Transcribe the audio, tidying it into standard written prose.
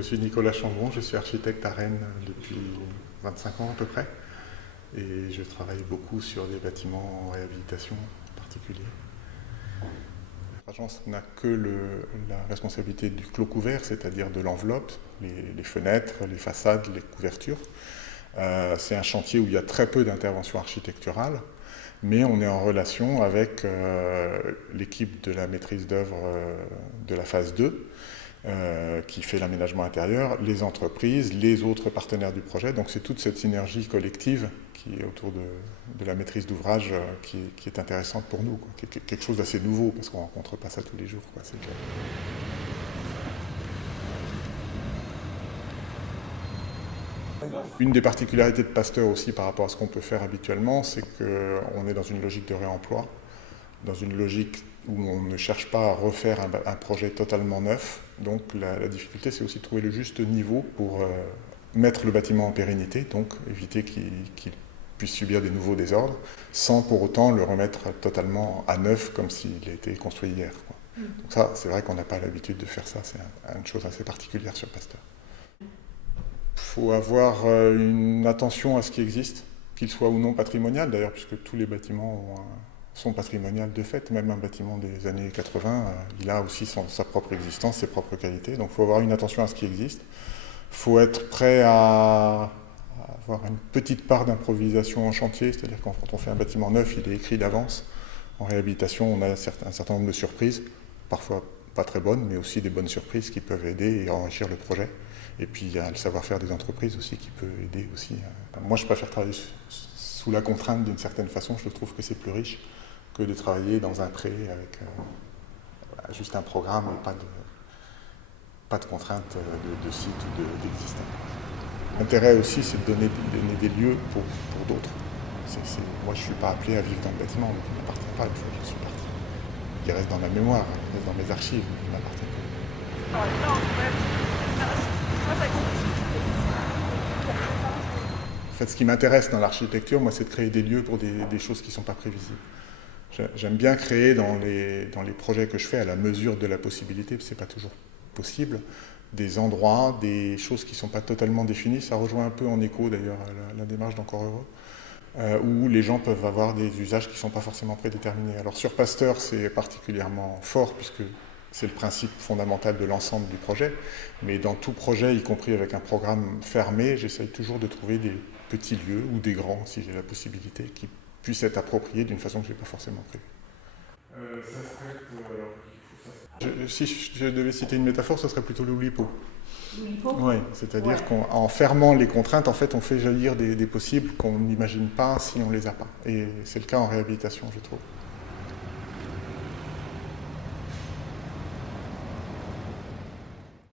je suis Nicolas Chambon, je suis architecte à Rennes depuis 25 ans à peu près. Et je travaille beaucoup sur des bâtiments en réhabilitation en particulier. L'agence n'a que la responsabilité du clos couvert, c'est-à-dire de l'enveloppe, les fenêtres, les façades, les couvertures. C'est un chantier où il y a très peu d'intervention architecturale, mais on est en relation avec l'équipe de la maîtrise d'œuvre de la phase 2, qui fait l'aménagement intérieur, les entreprises, les autres partenaires du projet. Donc c'est toute cette synergie collective qui est autour de la maîtrise d'ouvrage qui est intéressante pour nous, quoi. Quelque chose d'assez nouveau, parce qu'on ne rencontre pas ça tous les jours, quoi, c'est clair. Une des particularités de Pasteur aussi par rapport à ce qu'on peut faire habituellement, c'est qu'on est dans une logique de réemploi, dans une logique où on ne cherche pas à refaire un projet totalement neuf. Donc la difficulté, c'est aussi de trouver le juste niveau pour mettre le bâtiment en pérennité, donc éviter qu'il puisse subir des nouveaux désordres, sans pour autant le remettre totalement à neuf comme s'il a été construit hier, quoi. Donc ça, c'est vrai qu'on n'a pas l'habitude de faire ça, c'est une chose assez particulière sur Pasteur. Il faut avoir une attention à ce qui existe, qu'il soit ou non patrimonial d'ailleurs, puisque tous les bâtiments sont patrimoniaux de fait. Même un bâtiment des années 80, il a aussi sa propre existence, ses propres qualités. Donc il faut avoir une attention à ce qui existe. Il faut être prêt à avoir une petite part d'improvisation en chantier, c'est-à-dire quand on fait un bâtiment neuf, il est écrit d'avance. En réhabilitation, on a un certain nombre de surprises, parfois pas très bonnes, mais aussi des bonnes surprises qui peuvent aider et enrichir le projet. Et puis il y a le savoir-faire des entreprises aussi qui peut aider aussi. Moi je préfère travailler sous la contrainte d'une certaine façon, je trouve que c'est plus riche que de travailler dans un pré avec juste un programme et pas de contrainte de site ou d'existant. L'intérêt aussi c'est de donner des lieux pour d'autres. Moi je ne suis pas appelé à vivre dans le bâtiment, donc il ne m'appartient pas une fois que je suis parti. Il reste dans ma mémoire, il reste dans mes archives, mais il ne m'appartient pas. En fait, ce qui m'intéresse dans l'architecture, moi, c'est de créer des lieux pour des choses qui ne sont pas prévisibles. J'aime bien créer dans les projets que je fais à la mesure de la possibilité, parce que ce n'est pas toujours possible, des endroits, des choses qui ne sont pas totalement définies. Ça rejoint un peu en écho d'ailleurs à la démarche d'Encore Heureux, où les gens peuvent avoir des usages qui ne sont pas forcément prédéterminés. Alors sur Pasteur, c'est particulièrement fort, puisque c'est le principe fondamental de l'ensemble du projet, mais dans tout projet, y compris avec un programme fermé, j'essaye toujours de trouver des petits lieux, ou des grands, si j'ai la possibilité, qui puissent être appropriés d'une façon que je n'ai pas forcément prévue. Si je devais citer une métaphore, ce serait plutôt l'oulipo. L'oulipo ? Oui, c'est-à-dire qu'en fermant les contraintes, en fait, on fait jaillir des possibles qu'on n'imagine pas si on ne les a pas. Et c'est le cas en réhabilitation, je trouve.